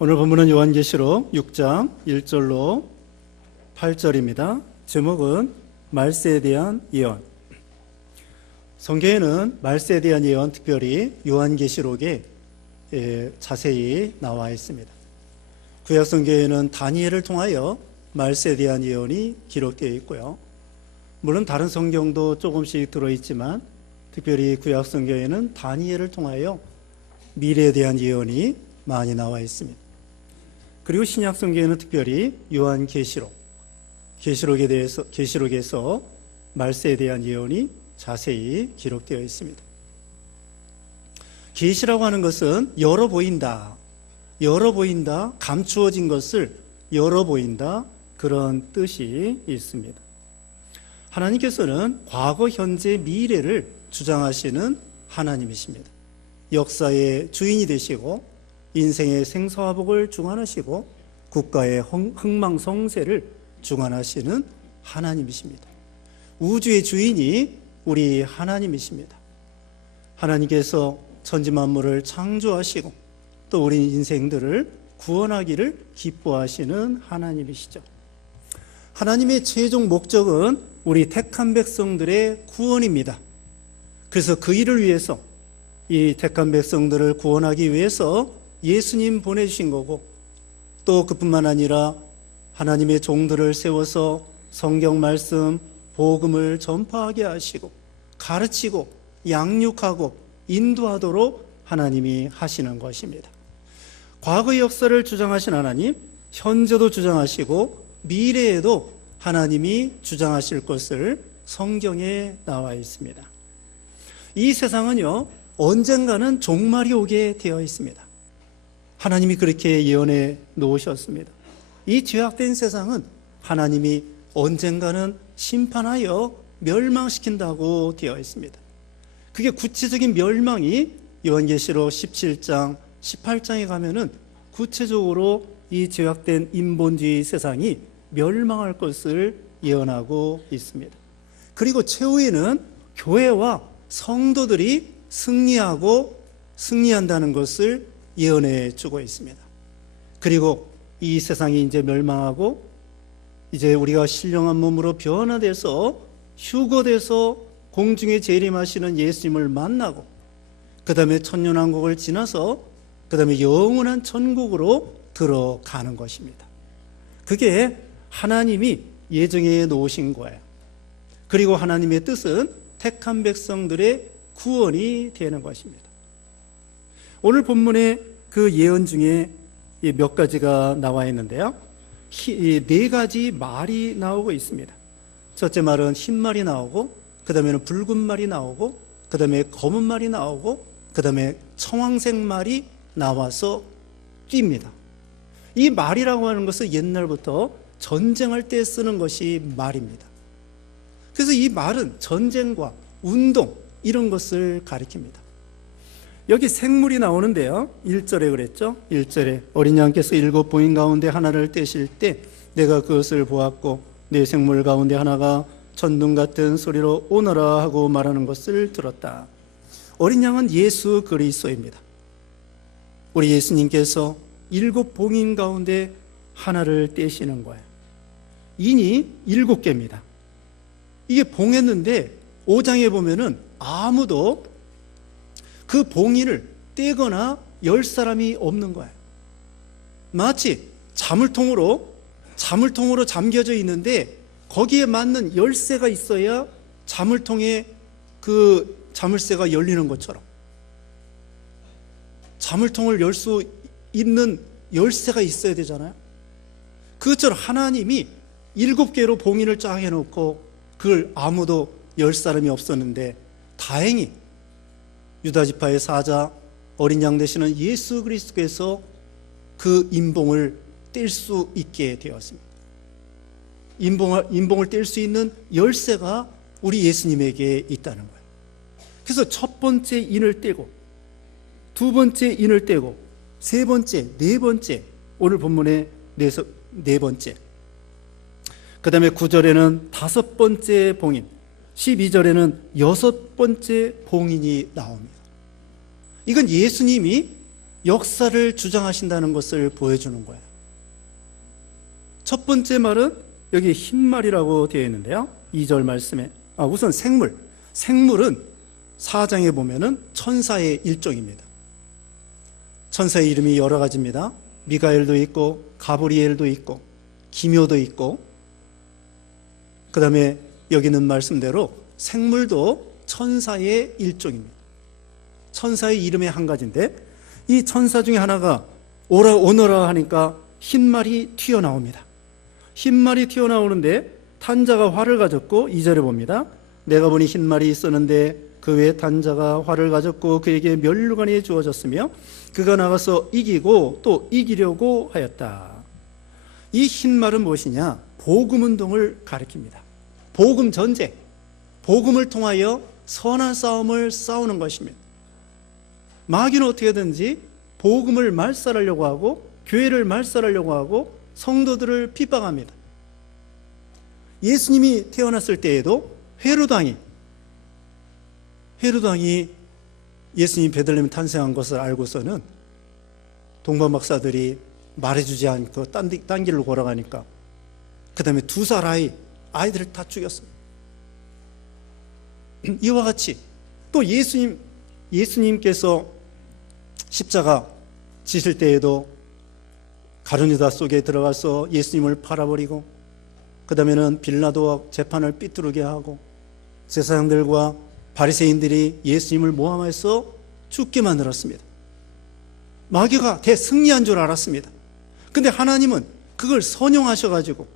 오늘 본문은 요한계시록 6장 1절로 8절입니다. 제목은 말세에 대한 예언. 성경에는 말세에 대한 예언, 특별히 요한계시록에 자세히 나와 있습니다. 구약 성경에는 다니엘을 통하여 말세에 대한 예언이 기록되어 있고요. 물론 다른 성경도 조금씩 들어있지만 특별히 구약 성경에는 다니엘을 통하여 미래에 대한 예언이 많이 나와 있습니다. 그리고 신약 성경에는 특별히 요한계시록, 계시록에서 말세에 대한 예언이 자세히 기록되어 있습니다. 계시라고 하는 것은 열어 보인다, 감추어진 것을 열어 보인다, 그런 뜻이 있습니다. 하나님께서는 과거, 현재, 미래를 주장하시는 하나님이십니다. 역사의 주인이 되시고 인생의 생사화복을 주관하시고 국가의 흥망성쇠를 주관하시는 하나님이십니다. 우주의 주인이 우리 하나님이십니다. 하나님께서 천지만물을 창조하시고 또 우리 인생들을 구원하기를 기뻐하시는 하나님이시죠. 하나님의 최종 목적은 우리 택한 백성들의 구원입니다. 그래서 그 일을 위해서, 이 택한 백성들을 구원하기 위해서 예수님 보내주신 거고, 또 그뿐만 아니라 하나님의 종들을 세워서 성경 말씀, 복음을 전파하게 하시고 가르치고 양육하고 인도하도록 하나님이 하시는 것입니다. 과거의 역사를 주장하신 하나님, 현재도 주장하시고 미래에도 하나님이 주장하실 것을 성경에 나와 있습니다. 이 세상은요, 언젠가는 종말이 오게 되어 있습니다. 하나님이 그렇게 예언해 놓으셨습니다. 이 죄악된 세상은 하나님이 언젠가는 심판하여 멸망시킨다고 되어 있습니다. 그게 구체적인 멸망이 요한계시록 17장, 18장에 가면은 구체적으로 이 죄악된 인본주의 세상이 멸망할 것을 예언하고 있습니다. 그리고 최후에는 교회와 성도들이 승리한다는 것을 예언해 주고 있습니다. 그리고 이 세상이 이제 멸망하고 이제 우리가 신령한 몸으로 변화돼서 휴거돼서 공중에 재림하시는 예수님을 만나고 그 다음에 천년왕국을 지나서 그 다음에 영원한 천국으로 들어가는 것입니다. 그게 하나님이 예정해 놓으신 거예요. 그리고 하나님의 뜻은 택한 백성들의 구원이 되는 것입니다. 오늘 본문에 그 예언 중에 몇 가지가 나와 있는데요. 네 가지 말이 나오고 있습니다. 첫째 말은 흰 말이 나오고, 그 다음에는 붉은 말이 나오고, 그 다음에 검은 말이 나오고, 그 다음에 청황색 말이 나와서 뜁니다. 이 말이라고 하는 것은 옛날부터 전쟁할 때 쓰는 것이 말입니다. 그래서 이 말은 전쟁과 운동, 이런 것을 가리킵니다. 여기 생물이 나오는데요, 1절에 그랬죠. 1절에 어린 양께서 7 봉인 가운데 하나를 떼실 때 내가 그것을 보았고 네 생물 가운데 하나가 천둥 같은 소리로 오너라 하고 말하는 것을 들었다. 어린 양은 예수 그리스도입니다. 우리 예수님께서 7 봉인 가운데 하나를 떼시는 거예요. 인이 7개입니다. 이게 봉했는데 5장에 보면은 아무도 그 봉인을 떼거나 열 사람이 없는 거예요. 마치 자물통으로 잠겨져 있는데 거기에 맞는 열쇠가 있어야 자물통에 그 자물쇠가 열리는 것처럼, 자물통을 열 수 있는 열쇠가 있어야 되잖아요. 그것처럼 하나님이 7개로 봉인을 쫙 해놓고 그걸 아무도 열 사람이 없었는데 다행히 유다지파의 사자 어린 양 되시는 예수 그리스도께서 그 인봉을 뗄 수 있게 되었습니다. 인봉을 뗄 수 있는 열쇠가 우리 예수님에게 있다는 거예요. 그래서 첫 번째 인을 떼고, 두 번째 인을 떼고, 세 번째, 네 번째, 오늘 본문의 네 번째, 그 다음에 9절에는 5번째 봉인, 12절에는 6번째 봉인이 나옵니다. 이건 예수님이 역사를 주장하신다는 것을 보여주는 거예요. 첫 번째 말은 여기 흰말이라고 되어 있는데요. 2절 말씀에 우선 생물은 4장에 보면은 천사의 일종입니다. 천사의 이름이 여러 가지입니다. 미가엘도 있고 가브리엘도 있고 기묘도 있고, 그 다음에 여기는 말씀대로 생물도 천사의 일종입니다. 천사의 이름의 한 가지인데, 이 천사 중에 하나가 오너라 하니까 흰말이 튀어나옵니다. 흰말이 튀어나오는데 탄자가 활을 가졌고, 2절에 봅니다. 내가 보니 흰말이 있었는데 그 외에 탄자가 활을 가졌고 그에게 면류관이 주어졌으며 그가 나가서 이기고 또 이기려고 하였다. 이 흰말은 무엇이냐? 복음운동을 가리킵니다. 복음 전쟁, 복음을 통하여 선한 싸움을 싸우는 것입니다. 마귀는 어떻게든지 복음을 말살하려고 하고 교회를 말살하려고 하고 성도들을 핍박합니다. 예수님이 태어났을 때에도 헤로당이 예수님 베들레헴 탄생한 것을 알고서는 동방 박사들이 말해주지 않고 딴 길로 걸어가니까 그 다음에 2살 아이들을 다 죽였습니다. 이와 같이 또 예수님께서 십자가 지실 때에도 가룟유다 속에 들어가서 예수님을 팔아버리고, 그 다음에는 빌라도와 재판을 삐뚤게 하고 제사장들과 바리새인들이 예수님을 모함해서 죽게 만들었습니다. 마귀가 대승리한 줄 알았습니다. 근데 하나님은 그걸 선용하셔가지고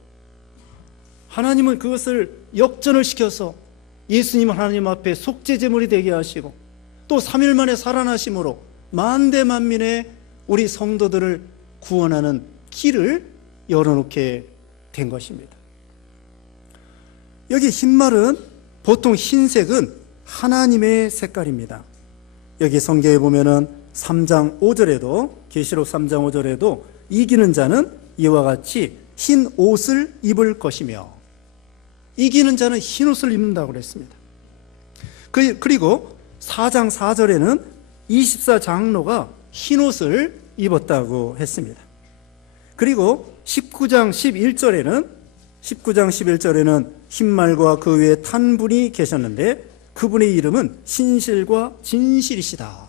하나님은 그것을 역전을 시켜서 예수님을 하나님 앞에 속죄제물이 되게 하시고 또 3일 만에 살아나심으로 만대 만민의 우리 성도들을 구원하는 길을 열어놓게 된 것입니다. 여기 흰말은 보통 흰색은 하나님의 색깔입니다. 여기 성경에 보면은 3장 5절에도 계시록 3장 5절에도 이기는 자는 이와 같이 흰 옷을 입을 것이며, 이기는 자는 흰 옷을 입는다고 그랬습니다. 그리고 4장 4절에는 24장로가 흰 옷을 입었다고 했습니다. 그리고 19장 11절에는 흰말과 그 위에 탄 분이 계셨는데 그분의 이름은 신실과 진실이시다.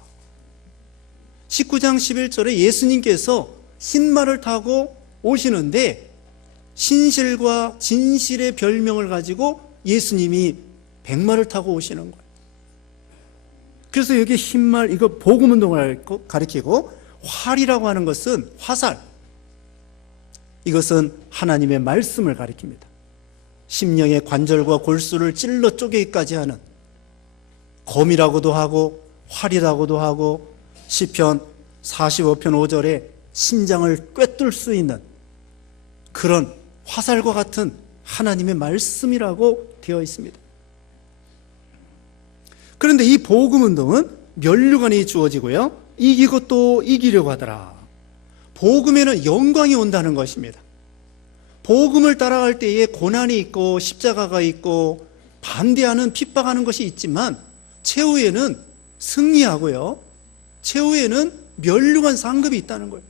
19장 11절에 예수님께서 흰말을 타고 오시는데 신실과 진실의 별명을 가지고 예수님이 백마를 타고 오시는 거예요. 그래서 여기 흰말, 이거 복음운동을 가리키고, 활이라고 하는 것은 화살, 이것은 하나님의 말씀을 가리킵니다. 심령의 관절과 골수를 찔러 쪼개기까지 하는, 검이라고도 하고 활이라고도 하고 시편 45편 5절에 심장을 꿰뚫을 수 있는 그런 화살과 같은 하나님의 말씀이라고 되어 있습니다. 그런데 이 복음운동은 면류관이 주어지고요, 이기고 또 이기려고 하더라. 복음에는 영광이 온다는 것입니다. 복음을 따라갈 때에 고난이 있고 십자가가 있고 반대하는 핍박하는 것이 있지만 최후에는 승리하고요, 최후에는 면류관 상급이 있다는 거예요.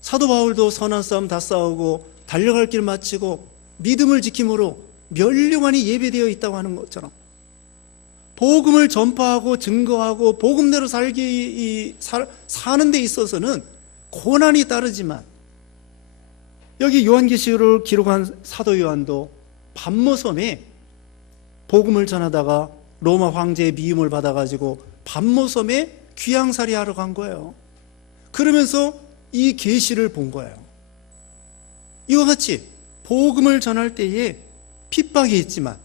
사도 바울도 선한 싸움 다 싸우고 달려갈 길 마치고 믿음을 지킴으로 면류관이 예배되어 있다고 하는 것처럼, 복음을 전파하고 증거하고 복음대로 사는 데 있어서는 고난이 따르지만, 여기 요한계시록을 기록한 사도 요한도 밤모섬에 복음을 전하다가 로마 황제의 미움을 받아가지고 밤모섬에 귀양살이 하러 간 거예요. 그러면서 이 계시를 본 거예요. 이와 같이 복음을 전할 때에 핍박이 있지만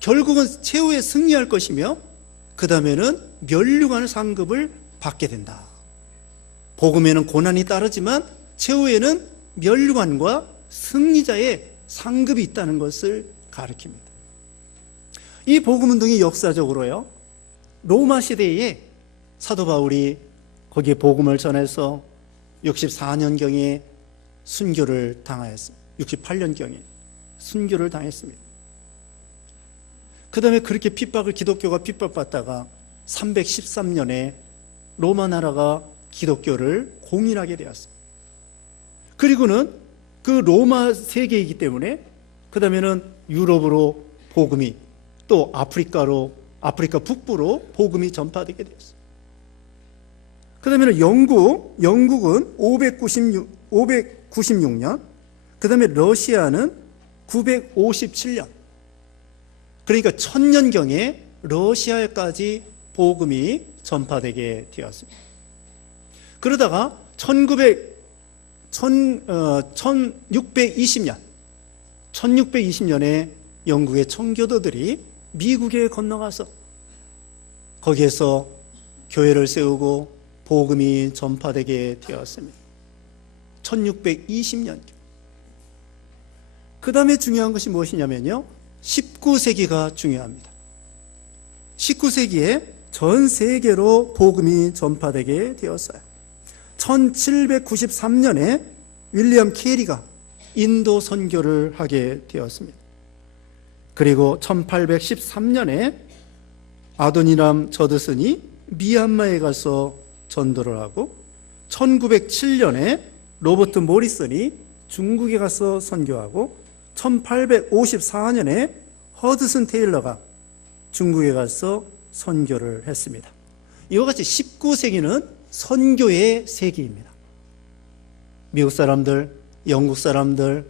결국은 최후에 승리할 것이며 그 다음에는 면류관 상급을 받게 된다. 복음에는 고난이 따르지만 최후에는 면류관과 승리자의 상급이 있다는 것을 가리킵니다. 이 복음운동이 역사적으로요, 로마 시대에 사도 바울이 거기에 복음을 전해서 64년경에 순교를 당하였습니다. 68년경에 순교를 당했습니다. 그 다음에 그렇게 기독교가 핍박받다가 313년에 로마 나라가 기독교를 공인하게 되었습니다. 그리고는 그 로마 세계이기 때문에 그 다음에는 유럽으로 복음이, 또 아프리카 북부로 복음이 전파되게 되었어요. 그 다음에는 영국은 596년, 그 다음에 러시아는 957년, 그러니까 1000년경에 러시아에까지 복음이 전파되게 되었습니다. 그러다가 1620년에 영국의 청교도들이 미국에 건너가서 거기에서 교회를 세우고 복음이 전파되게 되었습니다. 1620년. 그 다음에 중요한 것이 무엇이냐면요, 19세기가 중요합니다. 19세기에 전 세계로 복음이 전파되게 되었어요. 1793년에 윌리엄 캐리가 인도 선교를 하게 되었습니다. 그리고 1813년에 아도니람 저드슨이 미얀마에 가서 전도를 하고, 1907년에 로버트 모리슨이 중국에 가서 선교하고, 1854년에 허드슨 테일러가 중국에 가서 선교를 했습니다. 이와 같이 19세기는 선교의 세기입니다. 미국 사람들, 영국 사람들,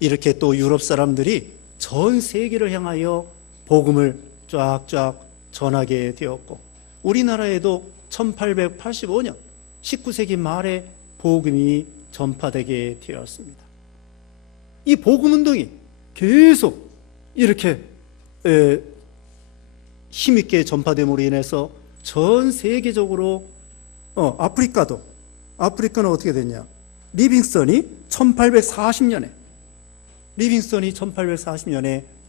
이렇게 또 유럽 사람들이 전 세계를 향하여 복음을 쫙쫙 전하게 되었고, 우리나라에도 1885년 19세기 말에 복음이 전파되게 되었습니다. 이 복음운동이 계속 이렇게 힘있게 전파됨으로 인해서 전 세계적으로 아프리카는 어떻게 됐냐, 리빙스턴이 1840년에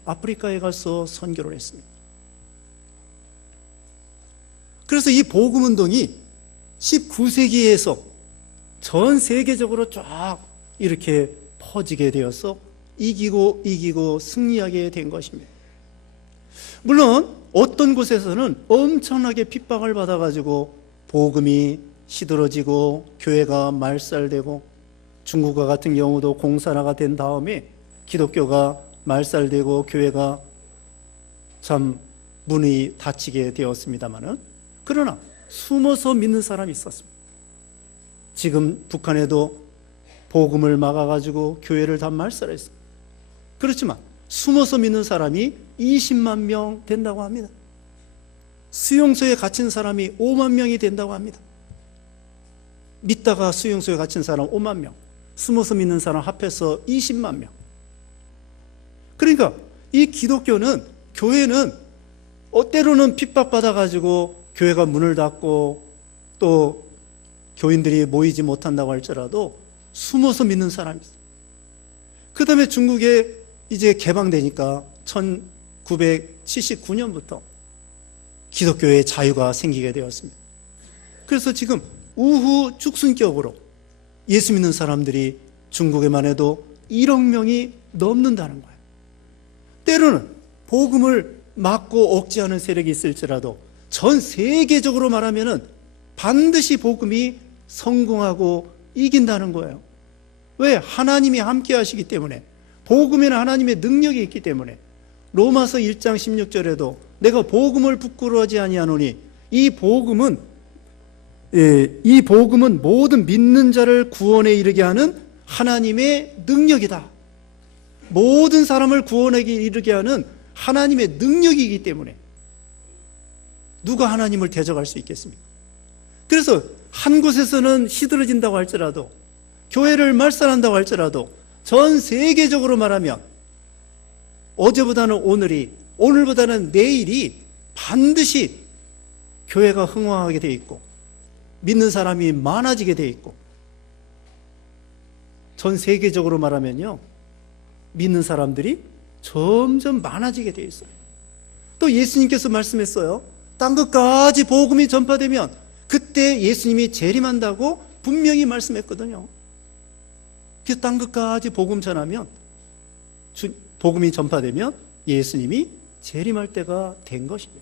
아프리카에 가서 선교를 했습니다. 그래서 이 복음운동이 19세기에서 전 세계적으로 쫙 이렇게 퍼지게 되어서 이기고 승리하게 된 것입니다. 물론 어떤 곳에서는 엄청나게 핍박을 받아가지고 복음이 시들어지고 교회가 말살되고, 중국과 같은 경우도 공산화가 된 다음에 기독교가 말살되고 교회가 참 문이 닫히게 되었습니다마는, 그러나 숨어서 믿는 사람이 있었습니다. 지금 북한에도 복음을 막아가지고 교회를 다 말살했습니다. 그렇지만 숨어서 믿는 사람이 20만 명 된다고 합니다. 수용소에 갇힌 사람이 5만 명이 된다고 합니다. 믿다가 수용소에 갇힌 사람 5만 명, 숨어서 믿는 사람 합해서 20만 명. 그러니까 이 기독교는, 교회는 때로는 핍박받아가지고 교회가 문을 닫고 또 교인들이 모이지 못한다고 할지라도 숨어서 믿는 사람이 있어요. 그 다음에 중국에 이제 개방되니까 1979년부터 기독교의 자유가 생기게 되었습니다. 그래서 지금 우후죽순격으로 예수 믿는 사람들이 중국에만 해도 1억 명이 넘는다는 거예요. 때로는 복음을 막고 억제하는 세력이 있을지라도 전 세계적으로 말하면은 반드시 복음이 성공하고 이긴다는 거예요. 왜? 하나님이 함께 하시기 때문에, 복음에는 하나님의 능력이 있기 때문에. 로마서 1장 16절에도 내가 복음을 부끄러워하지 아니하노니 이 복음은 모든 믿는 자를 구원에 이르게 하는 하나님의 능력이다. 모든 사람을 구원에 이르게 하는 하나님의 능력이기 때문에 누가 하나님을 대적할 수 있겠습니까? 그래서 한 곳에서는 시들어진다고 할지라도, 교회를 말살한다고 할지라도, 전 세계적으로 말하면 어제보다는 오늘보다는 내일이 반드시 교회가 흥황하게 돼 있고 믿는 사람이 많아지게 돼 있고, 전 세계적으로 말하면요, 믿는 사람들이 점점 많아지게 돼 있어요. 또 예수님께서 말씀했어요. 땅 끝까지 복음이 전파되면 그때 예수님이 재림한다고 분명히 말씀했거든요. 그 땅 끝까지 복음 전하면, 복음이 전파되면 예수님이 재림할 때가 된 것입니다.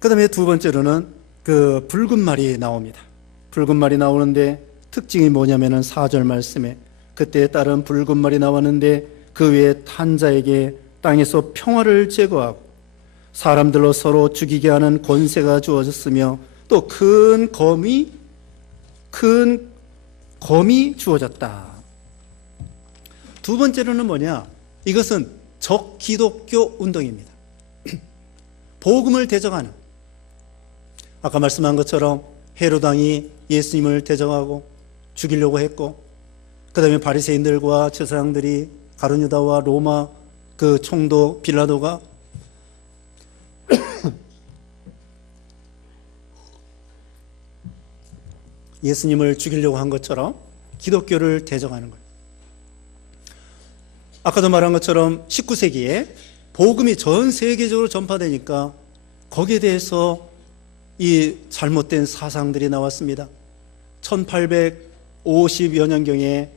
그 다음에 두 번째로는 그 붉은 말이 나옵니다. 붉은 말이 나오는데 특징이 뭐냐면은 4절 말씀에 그때에 따른 붉은 말이 나왔는데 그 외에 탄 자에게 땅에서 평화를 제거하고 사람들로 서로 죽이게 하는 권세가 주어졌으며 또 큰 검이 주어졌다. 두 번째로는 뭐냐? 이것은 적기독교 운동입니다. 복음을 대적하는, 아까 말씀한 것처럼 헤롯 왕이 예수님을 대적하고 죽이려고 했고, 그 다음에 바리새인들과 제사장들이 가룟유다와 로마 그 총독 빌라도가 예수님을 죽이려고 한 것처럼 기독교를 대적하는 거예요. 아까도 말한 것처럼 19세기에 복음이 전 세계적으로 전파되니까 거기에 대해서 이 잘못된 사상들이 나왔습니다. 1850여 년경에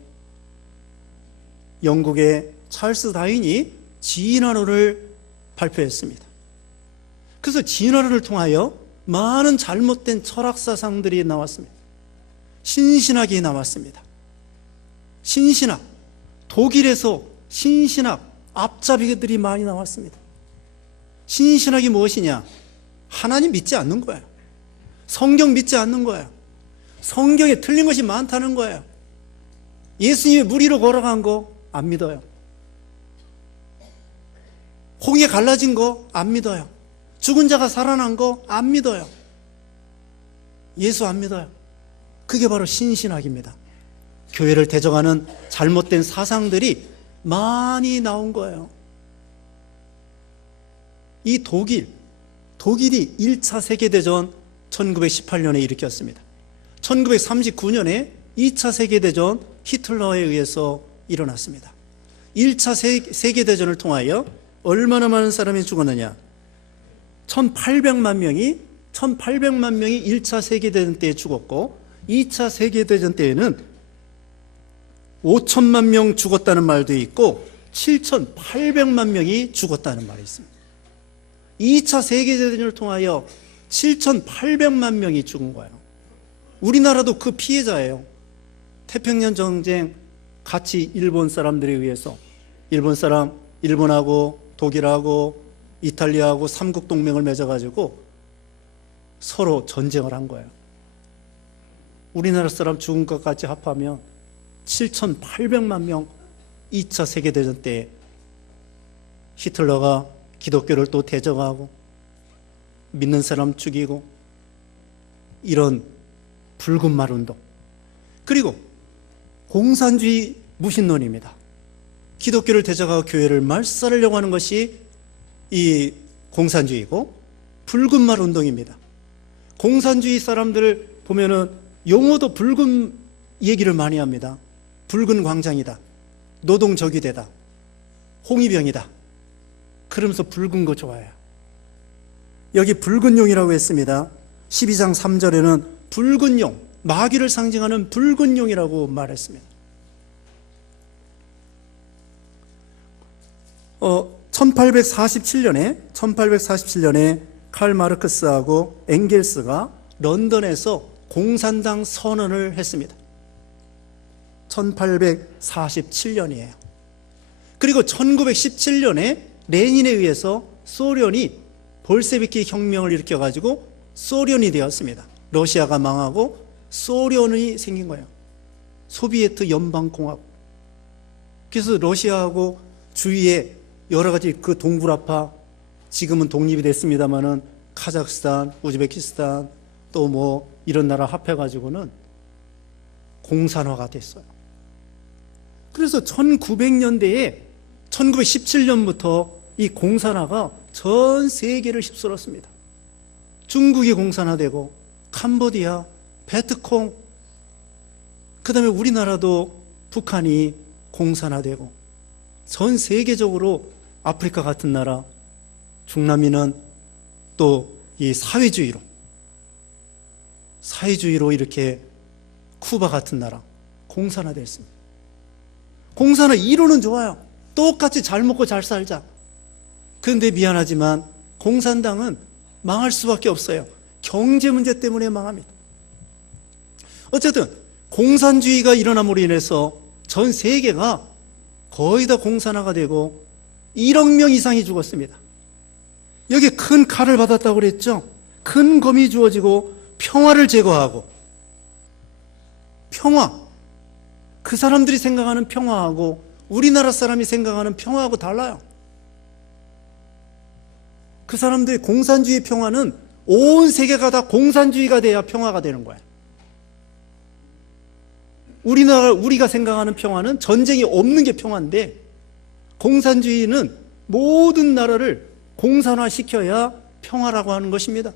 영국의 찰스 다윈이 진화론을 발표했습니다. 그래서 진화론을 통하여 많은 잘못된 철학 사상들이 나왔습니다. 신신학이 나왔습니다. 신신학, 독일에서 신신학 앞잡이들이 많이 나왔습니다. 신신학이 무엇이냐? 하나님 믿지 않는 거예요. 성경 믿지 않는 거예요. 성경에 틀린 것이 많다는 거예요. 예수님이 물 위로 걸어간 거 안 믿어요. 홍해 갈라진 거 안 믿어요. 죽은 자가 살아난 거 안 믿어요. 예수 안 믿어요. 그게 바로 신신학입니다. 교회를 대적하는 잘못된 사상들이 많이 나온 거예요. 이 독일이 1차 세계대전 1918년에 일으켰습니다. 1939년에 2차 세계대전 히틀러에 의해서 일어났습니다. 1차 세계대전을 통하여 얼마나 많은 사람이 죽었느냐? 1800만 명이 1차 세계대전 때에 죽었고 2차 세계대전 때에는 5천만 명 죽었다는 말도 있고 7,800만 명이 죽었다는 말이 있습니다. 2차 세계대전을 통하여 7,800만 명이 죽은 거예요. 우리나라도 그 피해자예요. 태평양 전쟁 같이 일본 사람들에 의해서 일본하고 독일하고 이탈리아하고 삼국 동맹을 맺어가지고 서로 전쟁을 한 거예요. 우리나라 사람 죽은 것까지 합하면 7,800만 명 2차 세계대전 때 히틀러가 기독교를 또 대적하고 믿는 사람 죽이고 이런 붉은 말 운동, 그리고 공산주의 무신론입니다. 기독교를 대적하고 교회를 말살하려고 하는 것이 이 공산주의고 붉은 말 운동입니다. 공산주의 사람들을 보면은 용어도 붉은 얘기를 많이 합니다. 붉은 광장이다, 노동저기대다, 홍위병이다, 그러면서 붉은 거 좋아해요. 여기 붉은 용이라고 했습니다. 12장 3절에는 붉은 용, 마귀를 상징하는 붉은 용이라고 말했습니다. 1847년에 칼 마르크스하고 엥겔스가 런던에서 공산당 선언을 했습니다. 1847년이에요. 그리고 1917년에 레닌에 의해서 소련이 볼셰비키 혁명을 일으켜가지고 소련이 되었습니다. 러시아가 망하고 소련이 생긴 거예요. 소비에트 연방공화국. 그래서 러시아하고 주위에 여러 가지 그 동굴아파, 지금은 독립이 됐습니다마는 카자흐스탄, 우즈베키스탄 또 뭐 이런 나라 합해가지고는 공산화가 됐어요. 그래서 1900년대에 1917년부터 이 공산화가 전 세계를 휩쓸었습니다. 중국이 공산화되고 캄보디아, 베트콩, 그 다음에 우리나라도 북한이 공산화되고 전 세계적으로 아프리카 같은 나라, 중남미는 또 이 사회주의로 이렇게 쿠바 같은 나라 공산화됐습니다. 공산화 이론은 좋아요. 똑같이 잘 먹고 잘 살자. 그런데 미안하지만 공산당은 망할 수밖에 없어요. 경제 문제 때문에 망합니다. 어쨌든 공산주의가 일어남으로 인해서 전 세계가 거의 다 공산화가 되고 1억 명 이상이 죽었습니다. 여기 큰 칼을 받았다고 그랬죠. 큰 검이 주어지고 평화를 제거하고, 평화, 그 사람들이 생각하는 평화하고 우리나라 사람이 생각하는 평화하고 달라요. 그 사람들의 공산주의 평화는 온 세계가 다 공산주의가 돼야 평화가 되는 거예요. 우리가 생각하는 평화는 전쟁이 없는 게 평화인데, 공산주의는 모든 나라를 공산화시켜야 평화라고 하는 것입니다.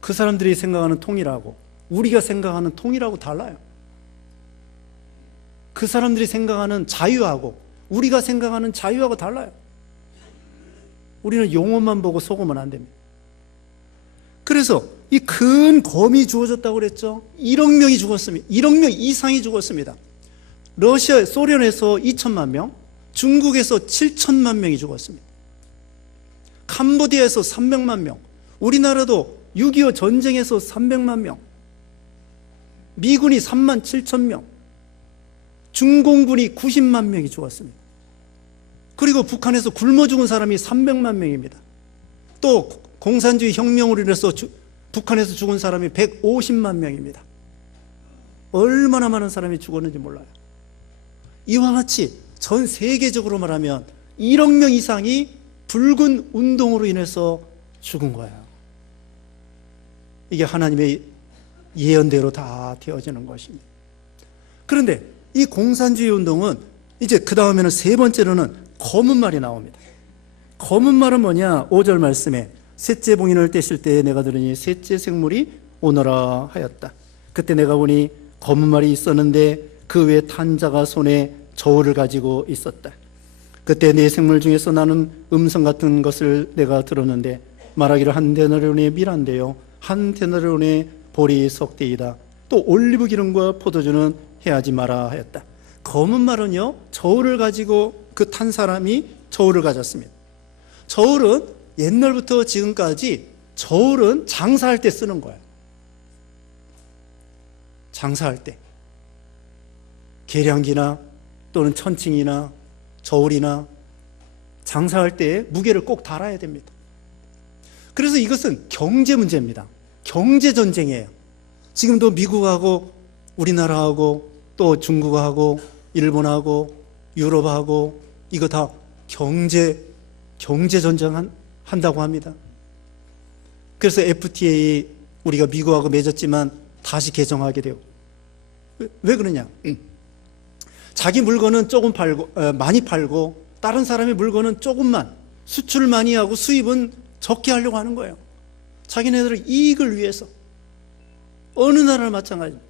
그 사람들이 생각하는 통일하고 우리가 생각하는 통일하고 달라요. 그 사람들이 생각하는 자유하고 우리가 생각하는 자유하고 달라요. 우리는 용어만 보고 속으면 안 됩니다. 그래서 이 큰 검이 주어졌다고 그랬죠. 1억 명이 죽었습니다. 1억 명 이상이 죽었습니다. 소련에서 2천만 명, 중국에서 7천만 명이 죽었습니다. 캄보디아에서 300만 명, 우리나라도 6.25 전쟁에서 300만 명, 미군이 3만 7천 명, 중공군이 90만 명이 죽었습니다. 그리고 북한에서 굶어 죽은 사람이 300만 명입니다. 또 공산주의 혁명으로 인해서 북한에서 죽은 사람이 150만 명입니다. 얼마나 많은 사람이 죽었는지 몰라요. 이와 같이 전 세계적으로 말하면 1억 명 이상이 붉은 운동으로 인해서 죽은 거예요. 이게 하나님의 예언대로 다 되어지는 것입니다. 그런데 이 공산주의 운동은 이제 그 다음에는 세 번째로는 검은 말이 나옵니다. 검은 말은 뭐냐? 5절 말씀에 셋째 봉인을 떼실 때에 내가 들으니 셋째 생물이 오너라 하였다. 그때 내가 보니 검은 말이 있었는데 그 외에 탄 자가 손에 저울을 가지고 있었다. 그때 네 생물 중에서 나는 음성 같은 것을 내가 들었는데 말하기를 한 데나리온의 밀한데요, 한 데나리온의 보리 석대이다. 또 올리브 기름과 포도주는 해하지 마라 하였다. 검은 말은요, 저울을 가지고 그 탄 사람이 저울을 가졌습니다. 저울은 옛날부터 지금까지 저울은 장사할 때 쓰는 거예요. 장사할 때 계량기나 또는 천칭이나 저울이나 장사할 때 무게를 꼭 달아야 됩니다. 그래서 이것은 경제 문제입니다. 경제 전쟁이에요. 지금도 미국하고 우리나라하고 또 중국하고 일본하고 유럽하고 이거 다 경제 전쟁 한다고 합니다. 그래서 FTA 우리가 미국하고 맺었지만 다시 개정하게 되고. 왜 그러냐? 자기 물건은 조금 팔고 많이 팔고 다른 사람의 물건은 조금만 수출을 많이 하고 수입은 적게 하려고 하는 거예요. 자기네들의 이익을 위해서. 어느 나라나 마찬가지입니다.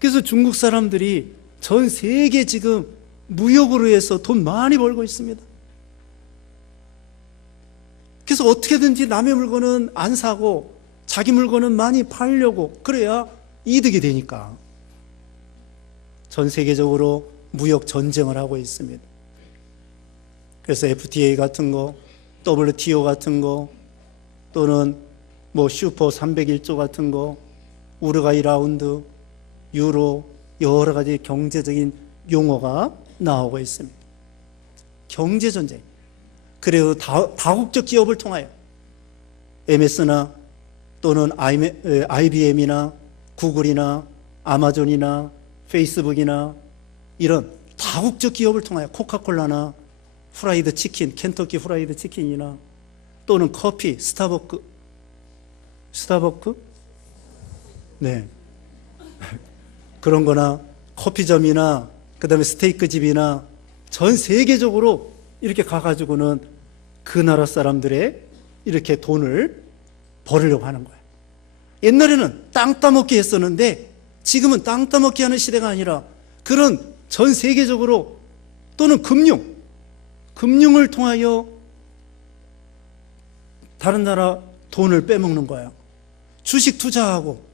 그래서 중국 사람들이 전 세계 지금 무역으로 해서 돈 많이 벌고 있습니다. 그래서 어떻게든지 남의 물건은 안 사고 자기 물건은 많이 팔려고, 그래야 이득이 되니까 전 세계적으로 무역 전쟁을 하고 있습니다. 그래서 FTA 같은 거, WTO 같은 거, 또는 뭐 슈퍼 301조 같은 거, 우루과이 라운드, 유로, 여러 가지 경제적인 용어가 나오고 있습니다. 경제 전쟁. 그리고 다국적 기업을 통하여 MS나 또는 IBM이나 구글이나 아마존이나 페이스북이나 이런 다국적 기업을 통하여 코카콜라나 프라이드 치킨, 켄터키 프라이드 치킨이나 또는 커피, 스타버크? 네. 그런 거나 커피점이나 그 다음에 스테이크 집이나 전 세계적으로 이렇게 가가지고는 그 나라 사람들의 이렇게 돈을 벌으려고 하는 거예요. 옛날에는 땅 따먹기 했었는데 지금은 땅 따먹기 하는 시대가 아니라 그런 전 세계적으로 또는 금융을 통하여 다른 나라 돈을 빼먹는 거예요. 주식 투자하고,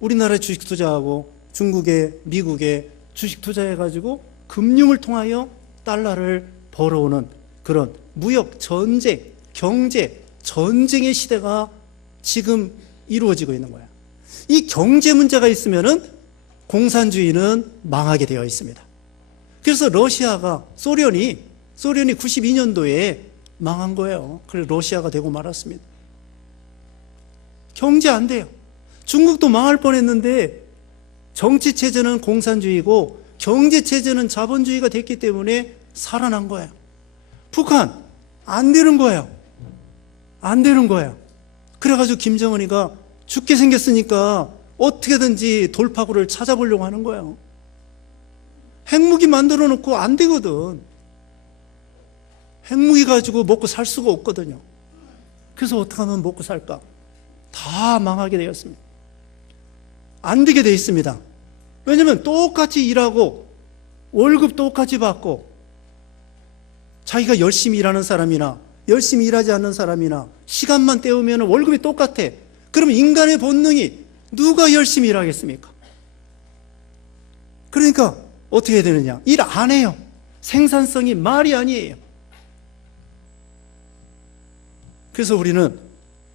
우리나라에 주식 투자하고 중국에 미국에 주식 투자해가지고 금융을 통하여 달러를 벌어오는 그런 무역 전쟁, 경제 전쟁의 시대가 지금 이루어지고 있는 거야. 이 경제 문제가 있으면은 공산주의는 망하게 되어 있습니다. 그래서 러시아가 소련이 92년도에 망한 거예요. 그래서 러시아가 되고 말았습니다. 경제 안 돼요. 중국도 망할 뻔했는데 정치 체제는 공산주의고 경제 체제는 자본주의가 됐기 때문에 살아난 거예요. 북한 안 되는 거예요. 안 되는 거예요. 그래가지고 김정은이가 죽게 생겼으니까 어떻게든지 돌파구를 찾아보려고 하는 거예요. 핵무기 만들어 놓고 안 되거든. 핵무기 가지고 먹고 살 수가 없거든요. 그래서 어떻게 하면 먹고 살까? 다 망하게 되었습니다. 안 되게 돼 있습니다. 왜냐하면 똑같이 일하고 월급 똑같이 받고 자기가 열심히 일하는 사람이나 열심히 일하지 않는 사람이나 시간만 때우면 월급이 똑같아. 그럼 인간의 본능이 누가 열심히 일하겠습니까? 그러니까 어떻게 해야 되느냐? 일 안 해요. 생산성이 말이 아니에요. 그래서 우리는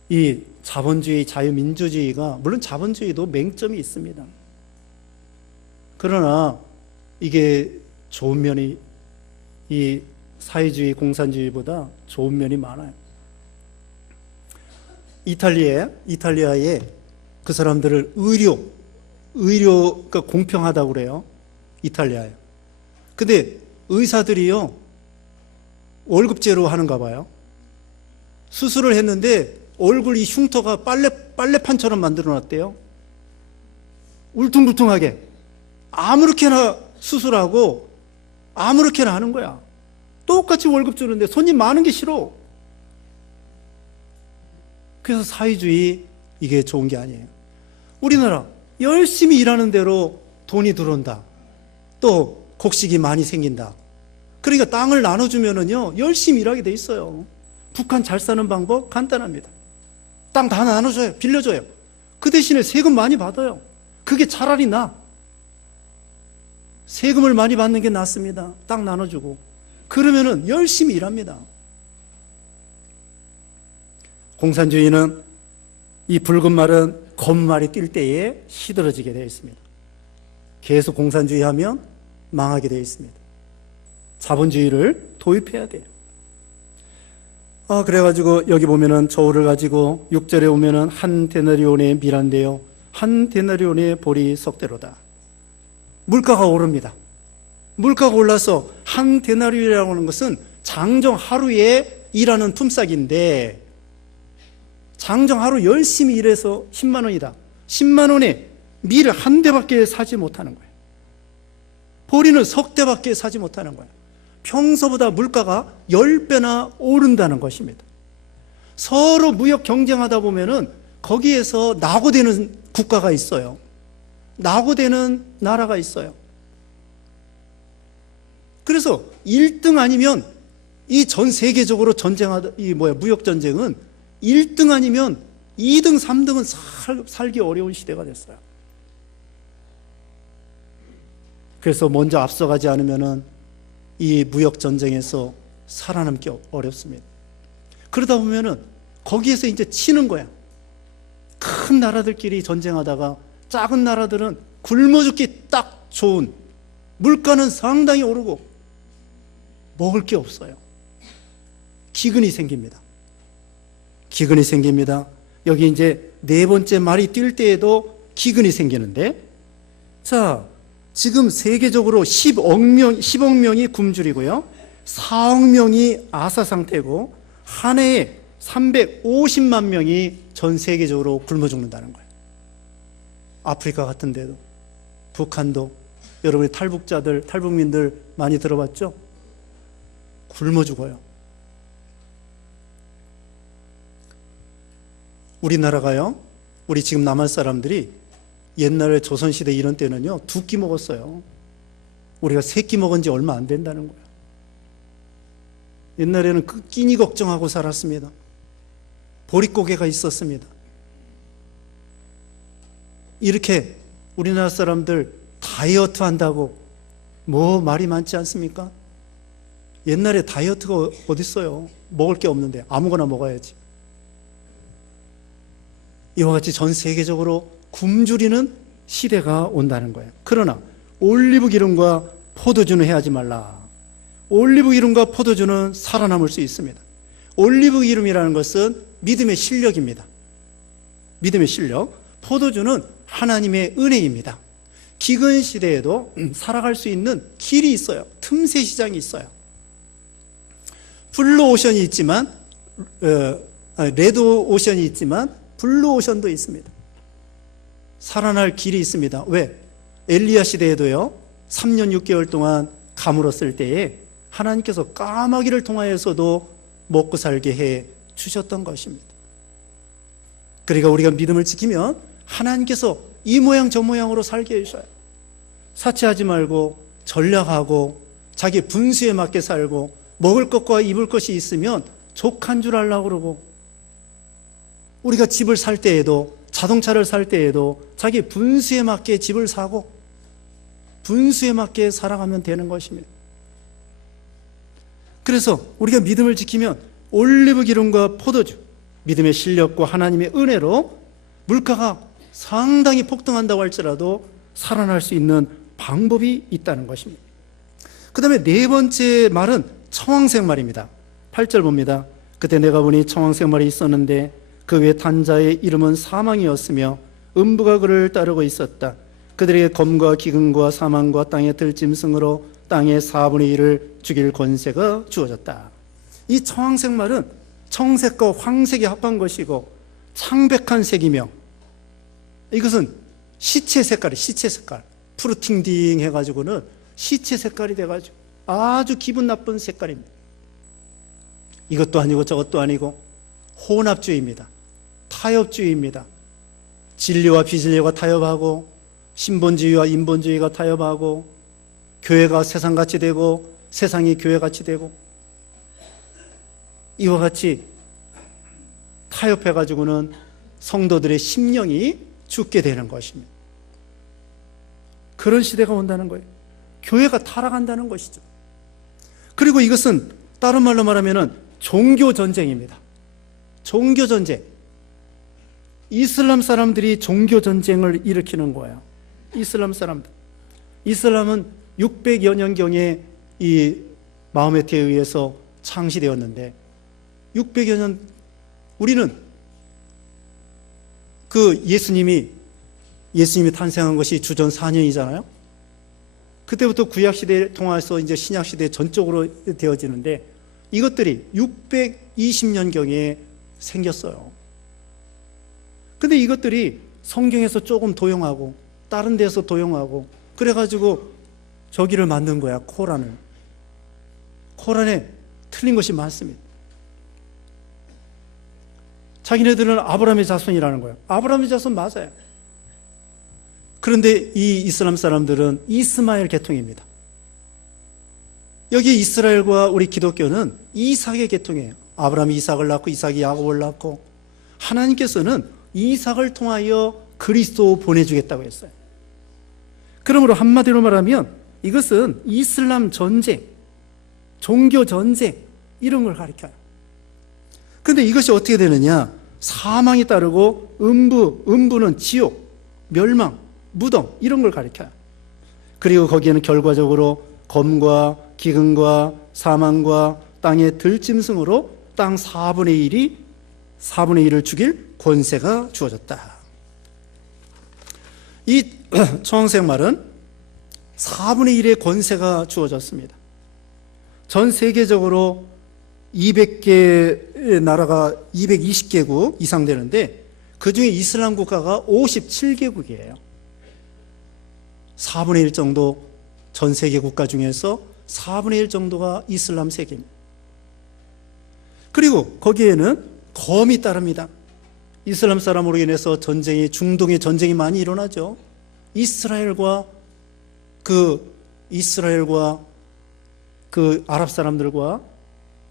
이 자본주의, 자유민주주의가, 물론 자본주의도 맹점이 있습니다. 그러나 이게 좋은 면이, 이 사회주의, 공산주의보다 좋은 면이 많아요. 이탈리아에 그 사람들을 의료가 공평하다고 그래요. 이탈리아에. 근데 의사들이요, 월급제로 하는가 봐요. 수술을 했는데 얼굴 이 흉터가 빨래판처럼 만들어 놨대요. 울퉁불퉁하게. 아무렇게나 수술하고 아무렇게나 하는 거야. 똑같이 월급 주는데 손님 많은 게 싫어. 그래서 사회주의, 이게 좋은 게 아니에요. 우리나라 열심히 일하는 대로 돈이 들어온다. 또 곡식이 많이 생긴다. 그러니까 땅을 나눠주면은요, 열심히 일하게 돼 있어요. 북한 잘 사는 방법 간단합니다. 땅 다 나눠줘요. 빌려줘요. 그 대신에 세금 많이 받아요. 그게 차라리 세금을 많이 받는 게 낫습니다. 땅 나눠주고. 그러면은 열심히 일합니다. 공산주의는 이 붉은 말은 검말이 뛸 때에 시들어지게 되어 있습니다. 계속 공산주의 하면 망하게 되어 있습니다. 자본주의를 도입해야 돼요. 그래가지고 여기 보면은 저울을 가지고 6절에 오면은 한 데나리온의 밀한데요, 한 데나리온의 보리 석대로다. 물가가 오릅니다. 물가가 올라서 한 데나리온이라고 하는 것은 장정 하루에 일하는 품삯인데, 장정 하루 열심히 일해서 10만 원이다. 10만 원에 밀을 한 대밖에 사지 못하는 거예요. 보리는 석 대밖에 사지 못하는 거예요. 평소보다 물가가 10배나 오른다는 것입니다. 서로 무역 경쟁하다 보면은 거기에서 낙오되는 국가가 있어요. 낙오되는 나라가 있어요. 그래서 1등 아니면, 이 전 세계적으로 무역 전쟁은 1등 아니면 2등, 3등은 살기 어려운 시대가 됐어요. 그래서 먼저 앞서가지 않으면은 이 무역 전쟁에서 살아남기 어렵습니다. 그러다 보면은 거기에서 이제 치는 거야. 큰 나라들끼리 전쟁하다가 작은 나라들은 굶어 죽기 딱 좋은, 물가는 상당히 오르고 먹을 게 없어요. 기근이 생깁니다. 기근이 생깁니다. 여기 이제 네 번째 말이 뛸 때에도 기근이 생기는데, 자, 지금 세계적으로 10억 명이 굶주리고요, 4억 명이 아사 상태고, 한 해에 350만 명이 전 세계적으로 굶어 죽는다는 거예요. 아프리카 같은 데도, 북한도, 여러분이 탈북민들 많이 들어봤죠? 굶어 죽어요. 우리나라가요, 우리 지금 남한 사람들이 옛날에 조선시대 이런 때는요, 2끼 먹었어요. 우리가 3끼 먹은 지 얼마 안 된다는 거예요. 옛날에는 그 끼니 걱정하고 살았습니다. 보릿고개가 있었습니다. 이렇게 우리나라 사람들 다이어트 한다고 뭐 말이 많지 않습니까? 옛날에 다이어트가 어딨어요? 먹을 게 없는데 아무거나 먹어야지. 이와 같이 전 세계적으로 굶주리는 시대가 온다는 거예요. 그러나 올리브 기름과 포도주는 해하지 말라. 올리브 기름과 포도주는 살아남을 수 있습니다. 올리브 기름이라는 것은 믿음의 실력입니다. 믿음의 실력. 포도주는 하나님의 은혜입니다. 기근 시대에도 살아갈 수 있는 길이 있어요. 틈새 시장이 있어요. 블루 오션이 있지만 레드 오션이 있지만 블루 오션도 있습니다. 살아날 길이 있습니다. 왜? 엘리야 시대에도요 3년 6개월 동안 가물었을 때에 하나님께서 까마귀를 통하여서도 먹고 살게 해 주셨던 것입니다. 그러니까 우리가 믿음을 지키면 하나님께서 이 모양 저 모양으로 살게 해주셔요. 사치하지 말고 전략하고 자기 분수에 맞게 살고 먹을 것과 입을 것이 있으면 족한 줄 알라고 그러고, 우리가 집을 살 때에도 자동차를 살 때에도 자기 분수에 맞게 집을 사고 분수에 맞게 살아가면 되는 것입니다. 그래서 우리가 믿음을 지키면 올리브 기름과 포도주, 믿음의 실력과 하나님의 은혜로 물가가 상당히 폭등한다고 할지라도 살아날 수 있는 방법이 있다는 것입니다. 그 다음에 네 번째 말은 청황색 말입니다. 8절 봅니다. 그때 내가 보니 청황색 말이 있었는데 그 외 탄 자의 이름은 사망이었으며 음부가 그를 따르고 있었다. 그들에게 검과 기근과 사망과 땅의 들짐승으로 땅의 4분의 1을 죽일 권세가 주어졌다. 이 청황색 말은 청색과 황색이 합한 것이고 창백한 색이며, 이것은 시체 색깔이 시체 색깔, 푸르팅딩 해가지고는 시체 색깔이 돼가지고 아주 기분 나쁜 색깔입니다. 이것도 아니고 저것도 아니고 혼합주의입니다. 타협주의입니다. 진리와 비진리가 타협하고 신본주의와 인본주의가 타협하고 교회가 세상같이 되고 세상이 교회같이 되고 이와 같이 타협해가지고는 성도들의 심령이 죽게 되는 것입니다. 그런 시대가 온다는 거예요. 교회가 타락한다는 것이죠. 그리고 이것은 다른 말로 말하면 종교전쟁입니다. 종교전쟁. 이슬람 사람들이 종교전쟁을 일으키는 거예요. 이슬람 사람들. 이슬람은 600여 년경에 이 마호메트에 의해서 창시되었는데 600여 년, 우리는 그 예수님이 탄생한 것이 주전 4년이잖아요. 그때부터 구약시대를 통해서 이제 신약시대 전적으로 되어지는데 이것들이 620년경에 생겼어요. 근데 이것들이 성경에서 조금 도용하고 다른 데서 도용하고 그래가지고 저기를 만든 거야. 코란을. 코란에 틀린 것이 많습니다. 자기네들은 아브라함의 자손이라는 거예요. 아브라함의 자손 맞아요. 그런데 이 이슬람 사람들은 이스마엘 계통입니다. 여기 이스라엘과 우리 기독교는 이삭의 계통이에요. 아브라함이 이삭을 낳고 이삭이 야곱을 낳고 하나님께서는 이삭을 통하여 그리스도 보내주겠다고 했어요. 그러므로 한마디로 말하면 이것은 이슬람 전쟁, 종교 전쟁 이런 걸 가리켜요. 그런데 이것이 어떻게 되느냐? 사망이 따르고 음부는 지옥, 멸망, 무덤 이런 걸 가리켜요. 그리고 거기에는 결과적으로 검과 기근과 사망과 땅의 들짐승으로 땅 4분의 1을 죽일 권세가 주어졌다. 이 청황색 말은 4분의 1의 권세가 주어졌습니다. 전 세계적으로 200개 나라가 220개국 이상 되는데 그 중에 이슬람 국가가 57개국이에요. 4분의 1 정도, 전 세계 국가 중에서 4분의 1 정도가 이슬람 세계입니다. 그리고 거기에는 검이 따릅니다. 이슬람 사람으로 인해서 중동의 전쟁이 많이 일어나죠. 이스라엘과 그 아랍 사람들과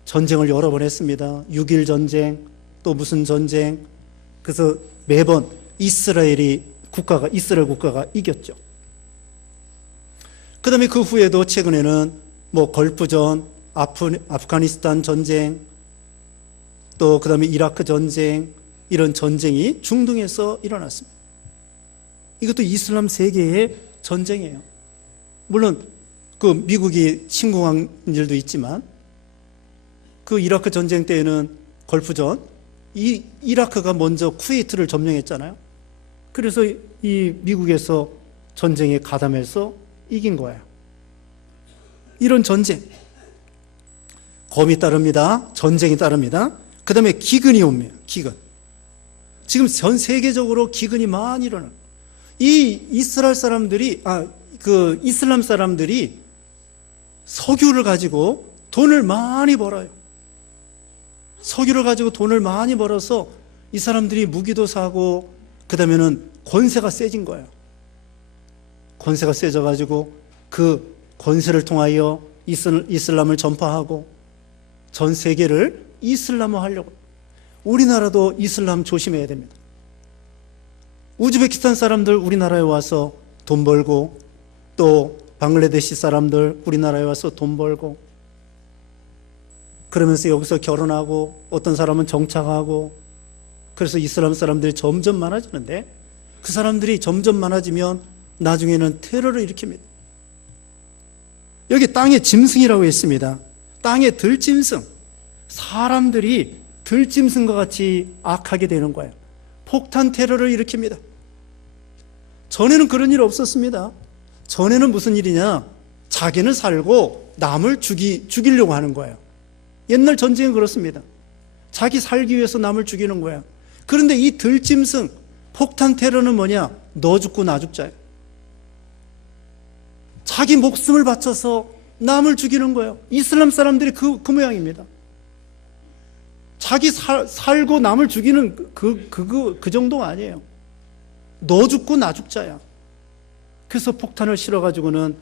전쟁을 여러 번 했습니다. 6.1 전쟁, 또 무슨 전쟁. 그래서 매번 이스라엘 국가가 이겼죠. 그 다음에 그 후에도 최근에는 걸프전, 아프가니스탄 전쟁, 또 그 다음에 이라크 전쟁, 이런 전쟁이 중동에서 일어났습니다. 이것도 이슬람 세계의 전쟁이에요. 물론 그 미국이 침공한 일도 있지만, 그 이라크 전쟁 때에는 걸프전, 이라크가 먼저 쿠웨이트를 점령했잖아요. 그래서 이 미국에서 전쟁에 가담해서 이긴 거예요. 이런 전쟁, 검이 따릅니다. 전쟁이 따릅니다. 그 다음에 기근이 옵니다. 기근. 지금 전 세계적으로 기근이 많이 일어나요. 이 이스라엘 사람들이, 그 이슬람 사람들이 석유를 가지고 돈을 많이 벌어요. 석유를 가지고 돈을 많이 벌어서 이 사람들이 무기도 사고, 그 다음에는 권세가 세진 거예요. 권세가 세져가지고 그 권세를 통하여 이슬람을 전파하고 전 세계를 이슬람화 하려고. 우리나라도 이슬람 조심해야 됩니다. 우즈베키스탄 사람들 우리나라에 와서 돈 벌고, 또 방글라데시 사람들 우리나라에 와서 돈 벌고, 그러면서 여기서 결혼하고, 어떤 사람은 정착하고, 그래서 이슬람 사람들이 점점 많아지는데, 그 사람들이 점점 많아지면 나중에는 테러를 일으킵니다. 여기 땅의 짐승이라고 했습니다. 땅의 들짐승, 사람들이 들짐승과 같이 악하게 되는 거예요. 폭탄 테러를 일으킵니다. 전에는 그런 일 없었습니다. 전에는 무슨 일이냐, 자기는 살고 남을 죽이려고 하는 거예요. 옛날 전쟁은 그렇습니다. 자기 살기 위해서 남을 죽이는 거야. 그런데 이 들짐승 폭탄 테러는 뭐냐, 너 죽고 나 죽자예요. 자기 목숨을 바쳐서 남을 죽이는 거예요. 이슬람 사람들이 그 모양입니다. 자기 살고 남을 죽이는 그 정도가 아니에요. 너 죽고 나 죽자야. 그래서 폭탄을 실어가지고는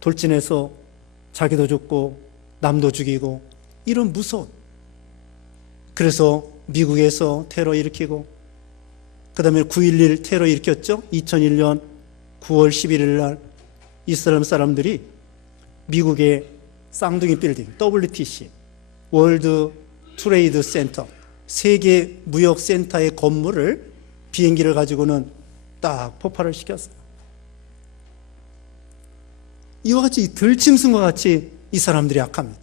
돌진해서 자기도 죽고 남도 죽이고, 이런 무서운. 그래서 미국에서 테러 일으키고, 그 다음에 9.11 테러 일으켰죠. 2001년 9월 11일 날 이슬람 사람들이 미국의 쌍둥이 빌딩 WTC, 월드 트레이드 센터, 세계 무역 센터의 건물을 비행기를 가지고는 딱 폭발을 시켰어요. 이와 같이 들짐승과 같이 이 사람들이 악합니다.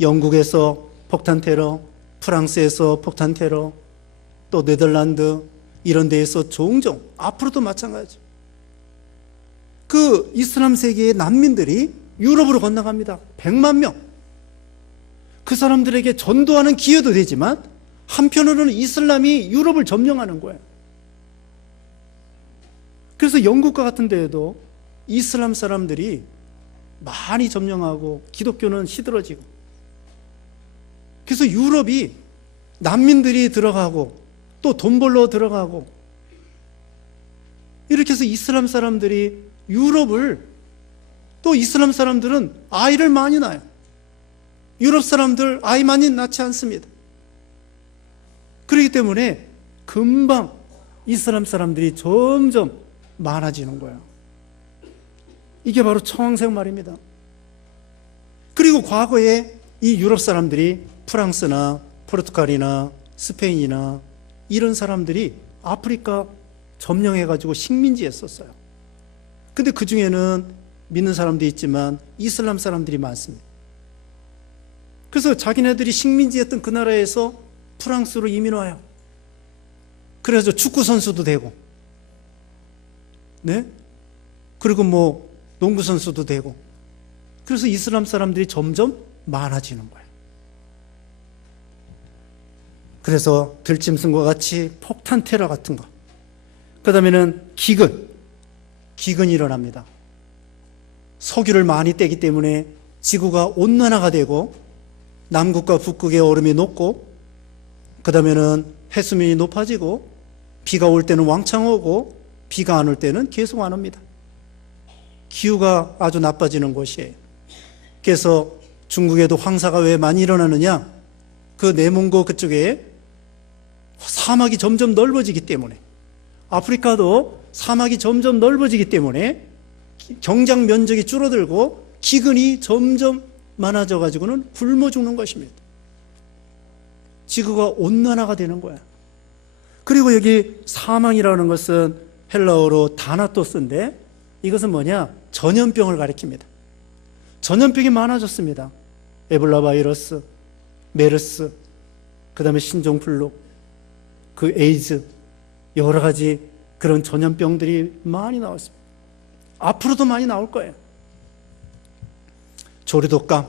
영국에서 폭탄 테러, 프랑스에서 폭탄 테러, 또 네덜란드 이런 데에서 종종, 앞으로도 마찬가지죠. 그 이슬람 세계의 난민들이 유럽으로 건너갑니다. 100만 명. 그 사람들에게 전도하는 기회도 되지만 한편으로는 이슬람이 유럽을 점령하는 거예요. 그래서 영국과 같은 데에도 이슬람 사람들이 많이 점령하고 기독교는 시들어지고, 그래서 유럽이 난민들이 들어가고 또 돈 벌러 들어가고, 이렇게 해서 이슬람 사람들이 유럽을, 또 이슬람 사람들은 아이를 많이 낳아요. 유럽 사람들 아이 많이 낳지 않습니다. 그렇기 때문에 금방 이슬람 사람들이 점점 많아지는 거예요. 이게 바로 청황색 말입니다. 그리고 과거에 이 유럽 사람들이 프랑스나 포르투갈이나 스페인이나 이런 사람들이 아프리카 점령해가지고 식민지 했었어요. 근데 그 중에는 믿는 사람도 있지만 이슬람 사람들이 많습니다. 그래서 자기네들이 식민지였던 그 나라에서 프랑스로 이민 와요. 그래서 축구 선수도 되고, 네? 그리고 뭐 농구 선수도 되고, 그래서 이슬람 사람들이 점점 많아지는 거예요. 그래서 들짐승과 같이 폭탄 테러 같은 거, 그 다음에는 기근이 일어납니다. 석유를 많이 떼기 때문에 지구가 온난화가 되고, 남극과 북극의 얼음이 녹고, 그 다음에는 해수면이 높아지고, 비가 올 때는 왕창 오고 비가 안 올 때는 계속 안 옵니다. 기후가 아주 나빠지는 곳이에요. 그래서 중국에도 황사가 왜 많이 일어나느냐, 그 내몽고 그쪽에 사막이 점점 넓어지기 때문에, 아프리카도 사막이 점점 넓어지기 때문에 경작 면적이 줄어들고 기근이 점점 많아져 가지고는 굶어 죽는 것입니다. 지구가 온난화가 되는 거야. 그리고 여기 사망이라는 것은 헬라어로 다나토스인데 이것은 뭐냐? 전염병을 가리킵니다. 전염병이 많아졌습니다. 에볼라 바이러스, 메르스, 그 다음에 신종플루, 그 에이즈, 여러 가지 그런 전염병들이 많이 나왔습니다. 앞으로도 많이 나올 거예요. 조류독감,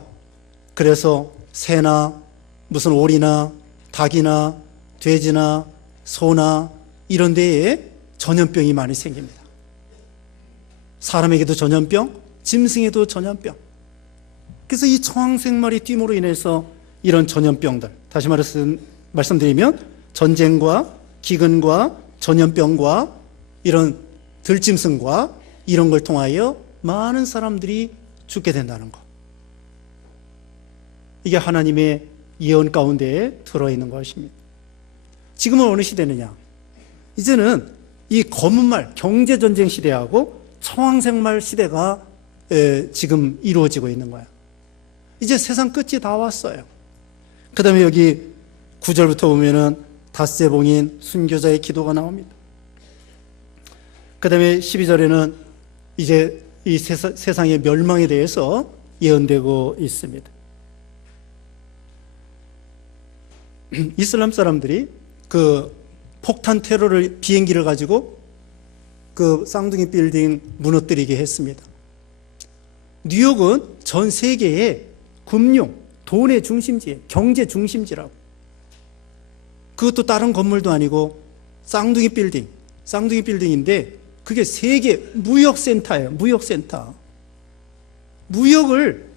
그래서 새나 무슨 오리나 닭이나 돼지나 소나 이런 데에 전염병이 많이 생깁니다. 사람에게도 전염병, 짐승에도 전염병. 그래서 이 청황생마리 띠므로 인해서 이런 전염병들, 다시 말씀드리면 전쟁과 기근과 전염병과 이런 들짐승과 이런 걸 통하여 많은 사람들이 죽게 된다는 것. 이게 하나님의 예언 가운데에 들어있는 것입니다. 지금은 어느 시대느냐? 이제는 이 검은 말, 경제전쟁 시대하고 청황생말 시대가 지금 이루어지고 있는 거야. 이제 세상 끝이 다 왔어요. 그 다음에 여기 9절부터 보면은 닷새 봉인 순교자의 기도가 나옵니다. 그 다음에 12절에는 이제 이 세상의 멸망에 대해서 예언되고 있습니다. 이슬람 사람들이 그 폭탄 테러를 비행기를 가지고 그 쌍둥이 빌딩 무너뜨리게 했습니다. 뉴욕은 전 세계의 금융, 돈의 중심지, 경제 중심지라고. 그것도 다른 건물도 아니고 쌍둥이 빌딩인데 그게 세계 무역센터예요. 무역센터. 무역을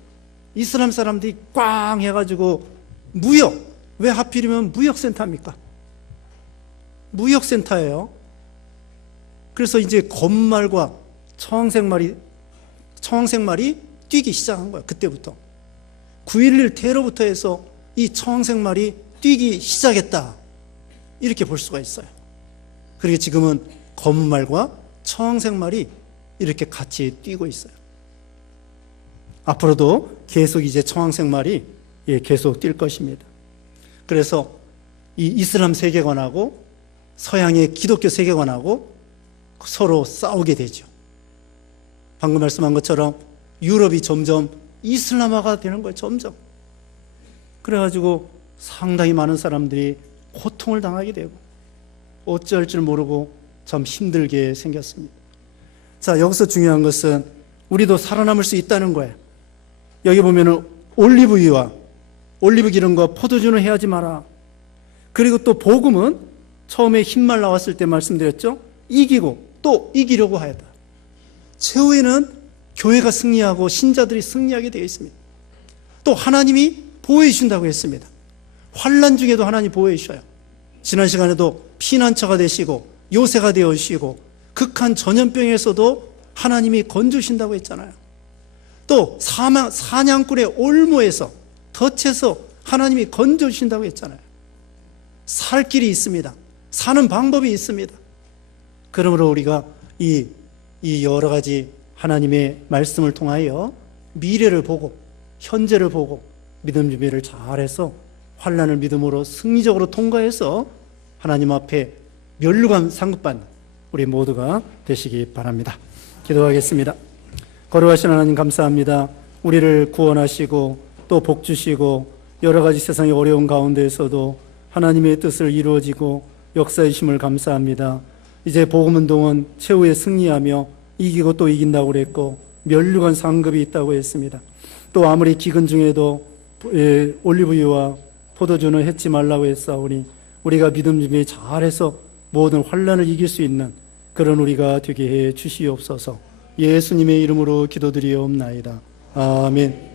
이슬람 사람들이 꽝 해가지고 무역, 왜 하필이면 무역센터입니까? 무역센터예요. 그래서 이제 검말과 청황생말이 뛰기 시작한 거예요. 그때부터 9.11 테러부터 해서 이 청황생말이 뛰기 시작했다, 이렇게 볼 수가 있어요. 그리고 지금은 검말과 청황생말이 이렇게 같이 뛰고 있어요. 앞으로도 계속 이제 청황생말이 계속 뛸 것입니다. 그래서 이 이슬람 세계관하고 서양의 기독교 세계관하고 서로 싸우게 되죠. 방금 말씀한 것처럼 유럽이 점점 이슬람화가 되는 거예요. 점점. 그래가지고 상당히 많은 사람들이 고통을 당하게 되고 어찌할 줄 모르고 참 힘들게 생겼습니다. 자, 여기서 중요한 것은 우리도 살아남을 수 있다는 거예요. 여기 보면은 올리브유와 올리브 기름과 포도주는 해하지 마라. 그리고 또 복음은 처음에 흰말 나왔을 때 말씀드렸죠. 이기고 또 이기려고 하였다. 최후에는 교회가 승리하고 신자들이 승리하게 되어 있습니다. 또 하나님이 보호해 주신다고 했습니다. 환난 중에도 하나님 보호해 주셔요. 지난 시간에도 피난처가 되시고 요새가 되어주시고 극한 전염병에서도 하나님이 건져주신다고 했잖아요. 또 사냥꾼의 올무에서 덫에서 하나님이 건져주신다고 했잖아요. 살 길이 있습니다. 사는 방법이 있습니다. 그러므로 우리가 이 여러 가지 하나님의 말씀을 통하여 미래를 보고 현재를 보고 믿음 준비를 잘해서 환난을 믿음으로 승리적으로 통과해서 하나님 앞에 면류관 상급받는 우리 모두가 되시기 바랍니다. 기도하겠습니다. 거룩하신 하나님 감사합니다. 우리를 구원하시고 또 복 주시고 여러 가지 세상의 어려운 가운데에서도 하나님의 뜻을 이루어지고 역사이심을 감사합니다. 이제 복음운동은 최후에 승리하며 이기고 또 이긴다고 그랬고 면류관 상급이 있다고 했습니다. 또 아무리 기근 중에도 올리브유와 포도주는 했지 말라고 했사오니 우리가 믿음 준비 잘해서 모든 환난을 이길 수 있는 그런 우리가 되게 해 주시옵소서. 예수님의 이름으로 기도드리옵나이다. 아멘.